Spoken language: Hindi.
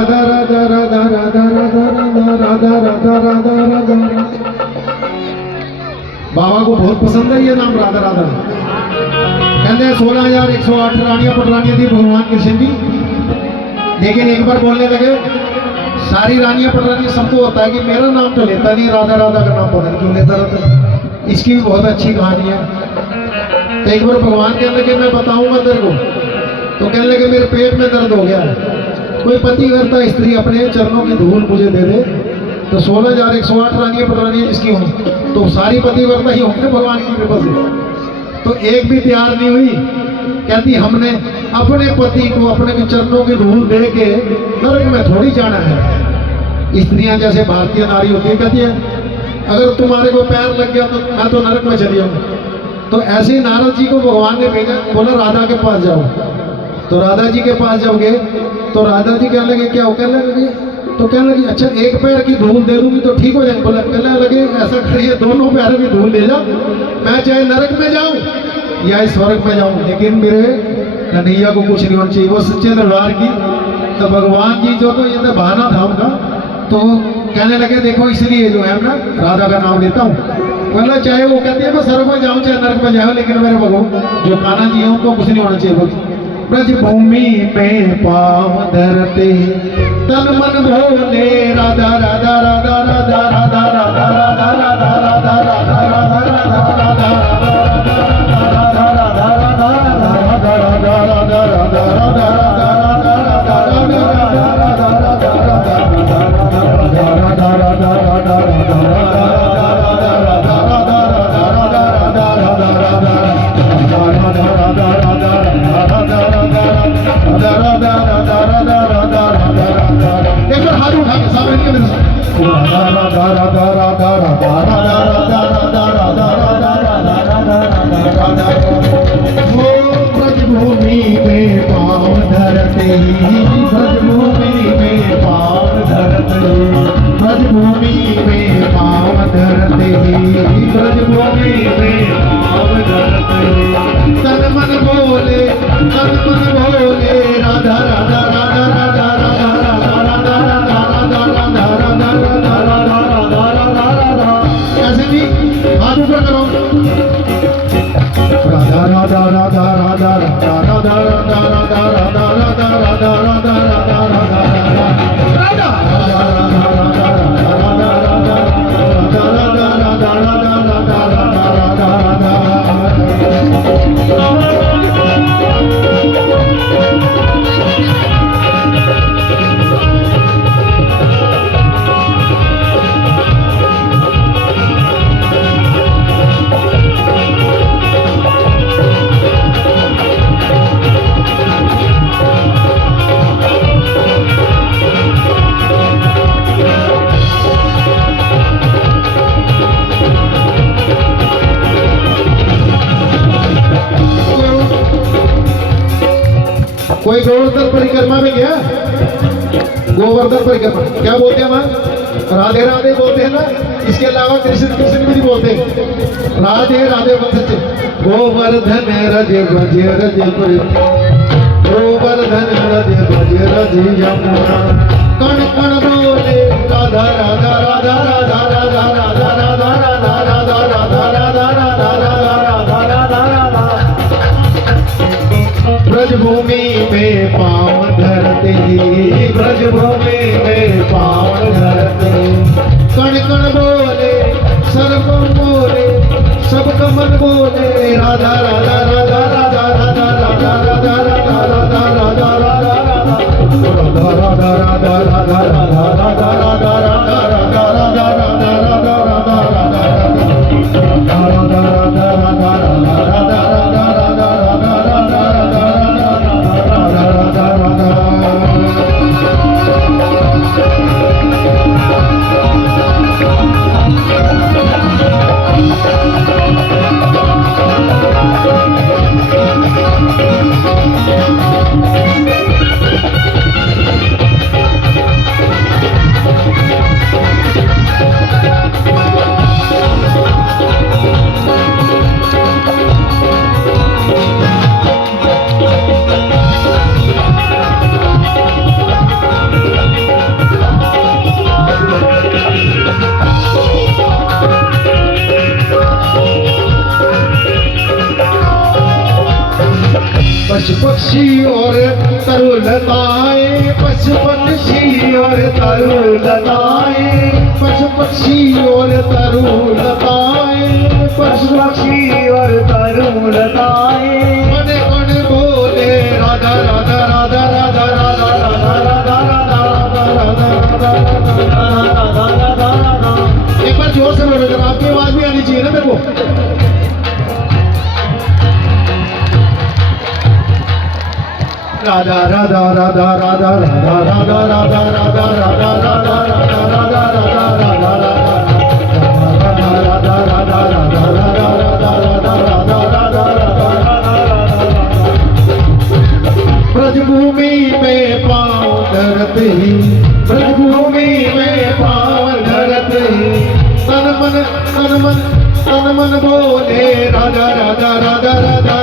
राधा राधा राधा राधा राधा राधा राधा राधा राधा राधा। बाबा को बहुत पसंद है ये नाम राधा राधा। कहते 16,108 रानियां पटरानियां थी भगवान कृष्ण की, लेकिन एक बार बोलने लगे सारी रानियां पटरानियां सबको होता है कि मेरा नाम तो लेता नहीं, राधा राधा का नाम पता नहीं क्यों लेता रहता। इसकी भी बहुत अच्छी कहानी है। तो एक बार भगवान कहने लगे मैं बताऊंगा तेरे को, तो कहने लगे मेरे पेट में दर्द हो गया है, कोई पतिव्रता स्त्री अपने चरणों की धूल मुझे दे दे। तो 16,108 रानियां पटरानियां जिसकी हों तो सारी पतिव्रता ही होंगे भगवान की कृपा से। तो एक भी तैयार नहीं हुई, कहती हमने अपने पति को अपने चरणों की धूल दे के नरक में थोड़ी जाना है। स्त्रियां जैसे भारतीय नारी होती है, कहती है अगर तुम्हारे को पैर लग गया तो मैं तो नरक में चली जाऊँ। तो ऐसे ही नारद जी को भगवान ने भेजा, बोला राधा के पास जाओ। तो राधा जी के पास जाओगे तो राधा जी कहने लगे क्या हो, कहने लगे तो कहने लगी अच्छा एक पैर की धूल दे दूंगी तो ठीक हो जाएगी। बोला कहने लगे ऐसा करिए दोनों पैरों की धूल ले जाओ, मैं चाहे नरक में जाऊं या स्वर्ग में जाऊं, लेकिन मेरे कन्हैया को कुछ नहीं होना चाहिए। वो सच्चे दरबार की। तो भगवान जी जो तो ये तो बहाना था उनका, तो कहने लगे देखो इसलिए जो है ना राधा का नाम लेता हूँ। बोला चाहे वो कहती है मैं स्वर्ग में जाऊँ चाहे नरक में जाऊँ, लेकिन मेरे भगवान जो कान्हा जी है उनको कुछ नहीं होना चाहिए। ब्रज भूमि में पाँव धरते तन मन भोले राधा राधा राधा राधा राधा राधा राधा राधा राधा राधा राधा ब्रजभूमि में पाँव धरते ब्रजभूमि में पाँव धरते ब्रजभूमि में पाँव धरते ब्रजभूमि में पाँव धरते तन मन भोले राधा राधा राधा राधा राधा राधा राधा राधा राधा राधा। ऐसे भी हाथ ऊपर करो राधा राधा राधा राधा राधा राधा राधा राधा राधा राधा राधा राधा राधा कोई गोवर्धन परिक्रमा में गया? गोवर्धन परिक्रमा क्या बोलते हैं वहां? राधे राधे बोलते हैं ना। इसके अलावा कृष्ण कृष्ण भी नहीं बोलते, राधे राधे बोलते थे। गोवर्धन रज भज रज गोवर्धन रज भज रज यमुना कण कण बोले राधा राधा राधा राधा राधा राधा राधा राधा राधा राधा राधा राधा राधा राधा राधा। ब्रजभूमि में पाँव धरते ब्रजभूमि में पाँव धरते कण कण बोले सर्वम बोले सब कमल बोले राधा राधा राधा राधा राधा राधा राधा राधा राधा राधा राधा राधा राधा राधा राधा राधा राधा राधा पशु पक्षी और तरुलताएं, पशु पक्षी और तरुलताएं, पशु पक्षी और तरुलताएं, पशु पक्षी और तरुलताएं। मन मन बोले राधा राधा राधा राधा राधा राधा राधा राधा राधा राधा राधा। एक बार जोर से बोलो जरा, आपकी आवाज भी आनी चाहिए ना मेरे को। राधा राधा राधा राधा राधा राधा राधा राधा राधा राधा राधा राधा ब्रजभूमि में पाँव धरते ही, ब्रजभूमि में पाँव धरते ही, तन मन बोले राधा राधा राधा राधा